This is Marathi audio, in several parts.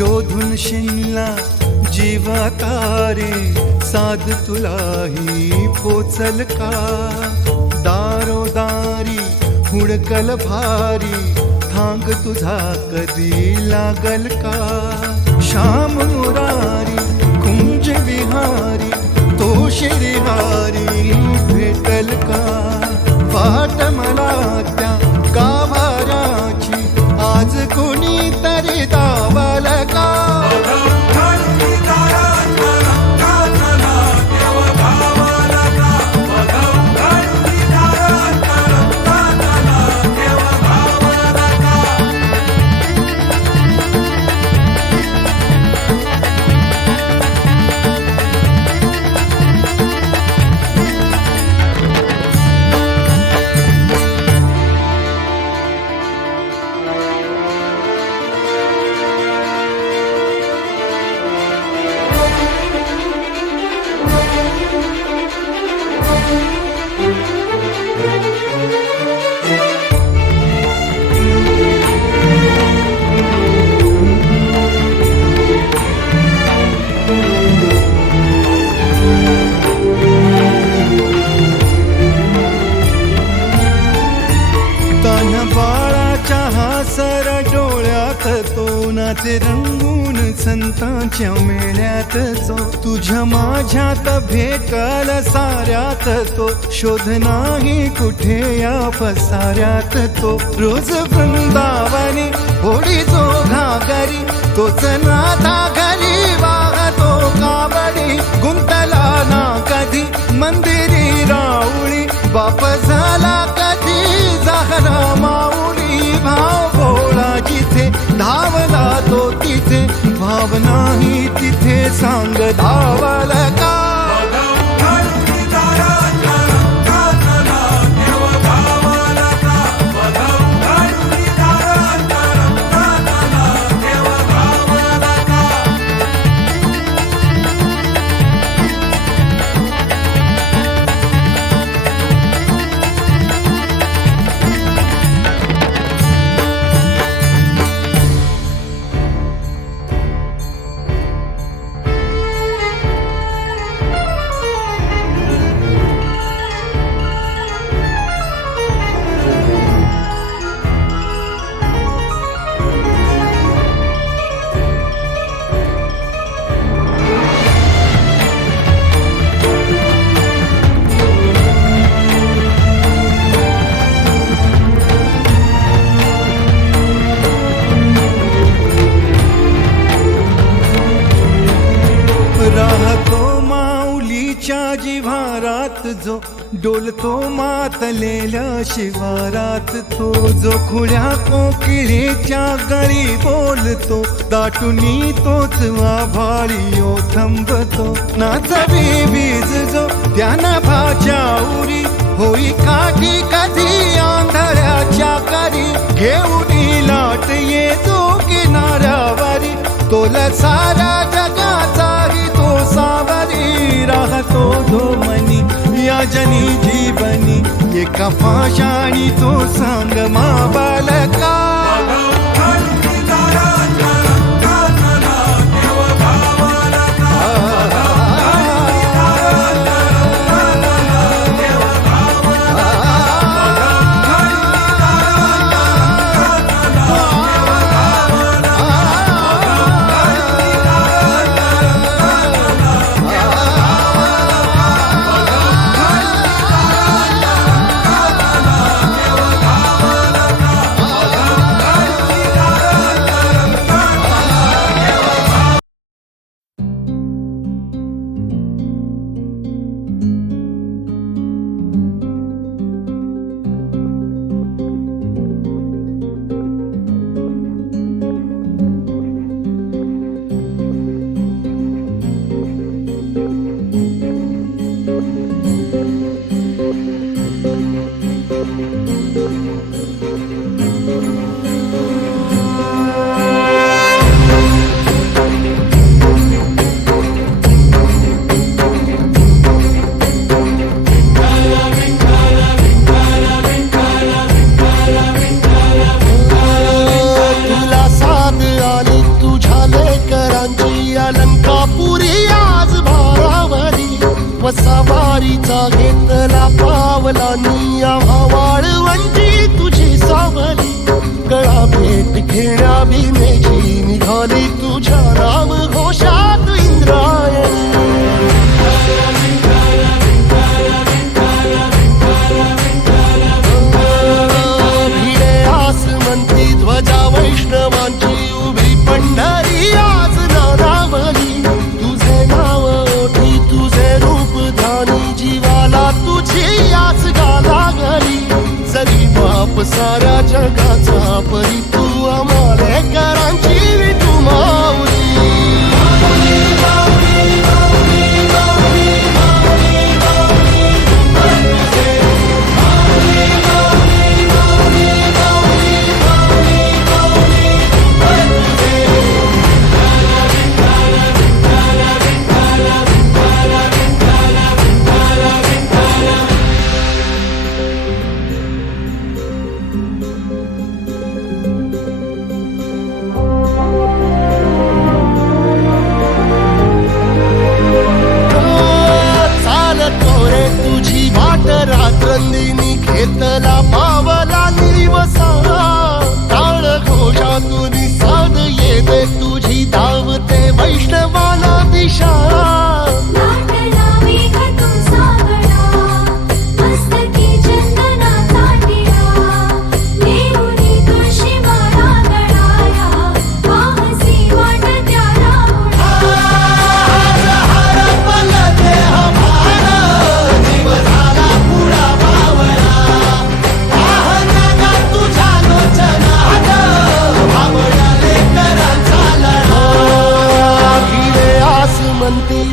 शोधून शिनला जीवा तारे साध तुलाही पोचल का दारोदारी हुडकल भारी थांग तुझा कधी लागल का श्याम मुरारी कुंज विहारी तो शिरहारी भेटल का वाट मला त्या गाभाराची आज कोणी तरी दावल का नाचे रंगून संतांच्या मेळ्यात जो तुझ्या माझ्यात भेटल साऱ्यात तो शोध नाही कुठे या पसाऱ्यात तो रोज वृंदावनी होडी जो घागरी तोच नाथा घरी वाहतो कावडी गुंतला ना कधी मंदिरी राऊळी बाप झाला कधी जाहरा माऊली भाव भोळा जिथे धावला तो तिथे भाव नाही तिथे सांग धावल का राहतो माऊलीच्या जिव्हारात जो डोलतो मातलेल्या शिवारात तो जो खुल्या कोकिळेच्या गळी बोलतो दाटुनी तोच आभाळी थांबतो नाचवी बीज जो त्यानं भाच्या उरी होई काठी कधी आंधळ्याच्या करी घेऊनी लाट ये जो किनाऱ्यावरी तोला सारा जगाचाही तो सावरी राहतो धोमनी या जनी जीवनी एका पाषाणी तो सांग माबालका माझा घेतला पावलांनी आम्हा वाळवंटी तुझी सावली गळा भेट घेण्या भीमेची निघाली तुझ्या नाम घोषात इंद्रायणी भिडे आसमंती ध्वजा वैष्णवांची उभी पंढरी आज नानावली तुझे नाव ओठी तुझे रूप ध्यानी जीवाला तुझी आज गाला गली जरी बाप साऱ्या जगाचा परी तू आम्हाले करांची विठू माऊली रात्रंदिनी घेतला पावला निवसा टाळ घोषातून साध येते तुझी धावते वैष्णवाला दिशा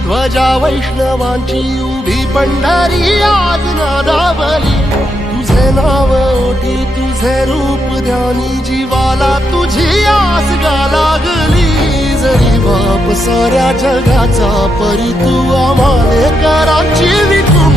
ध्वजा वैष्णवांची उभी पंढरी आज नादावली तुझे नाव ओठी तुझे रूप ध्यानी जीवाला तुझी आस गाला गली जरी बाप साऱ्या जगाचा परी तू आम्हाले करांची विठू